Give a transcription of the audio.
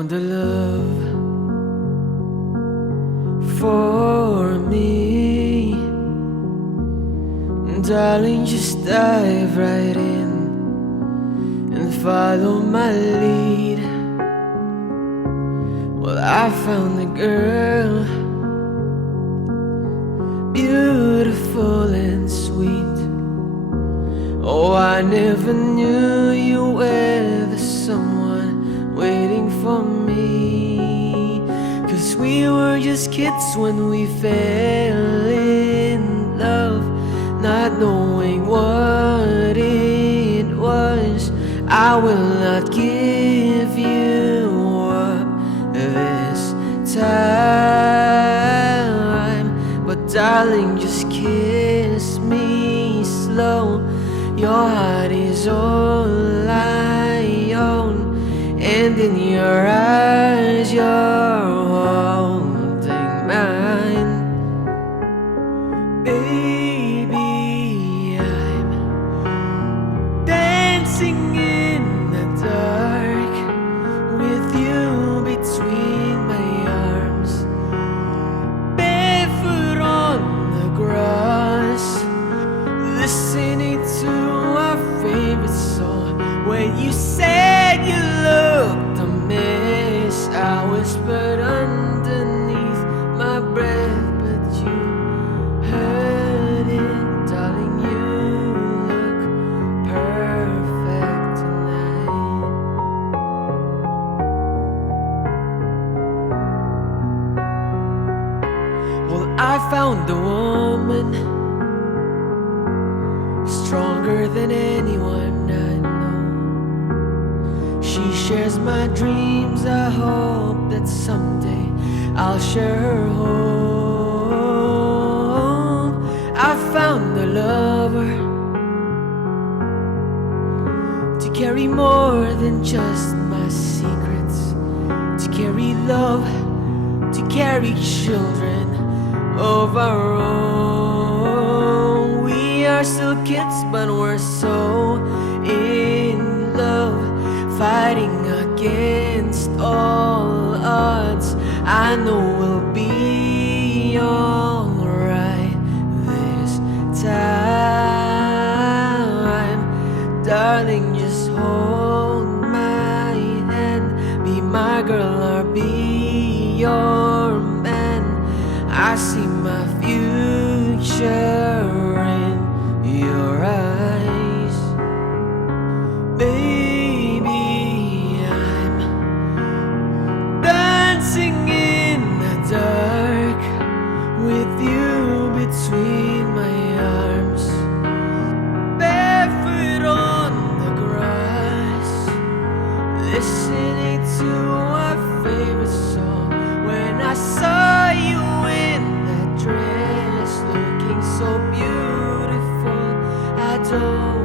found a love for me. Darling, just dive right in and follow my lead. Well, I found a girl, beautiful and sweet. Oh, I never knew you were the someone waiting for me. 'Cause we were just kids when we fell in love, not knowing what it was. I will not give you up this time, but darling, just kiss me slow. Your heart is all I own, and in your eyes you're holding mine. Baby, I'm dancing in the dark with you between my arms, barefoot on the grass, listening to our favorite song. When you said you looked a mess, I whispered underneath my breath, but you heard it. Darling, you look perfect tonight. Well, I found a woman stronger than anyone I know. She shares my dreams. I hope that someday I'll share her home. I found a lover to carry more than just my secrets, to carry love, to carry children of our own. We are still kids, but we're so in love, fighting against all odds. I know we'll be alright this time. Darling, just hold my hand, be my girl or be your man. I see my future in your eyes. Baby, I'm dancing in the dark with you between my arms, barefoot on the grass, listening to our favorite song. When I saw you in that dress, looking so beautiful, I don't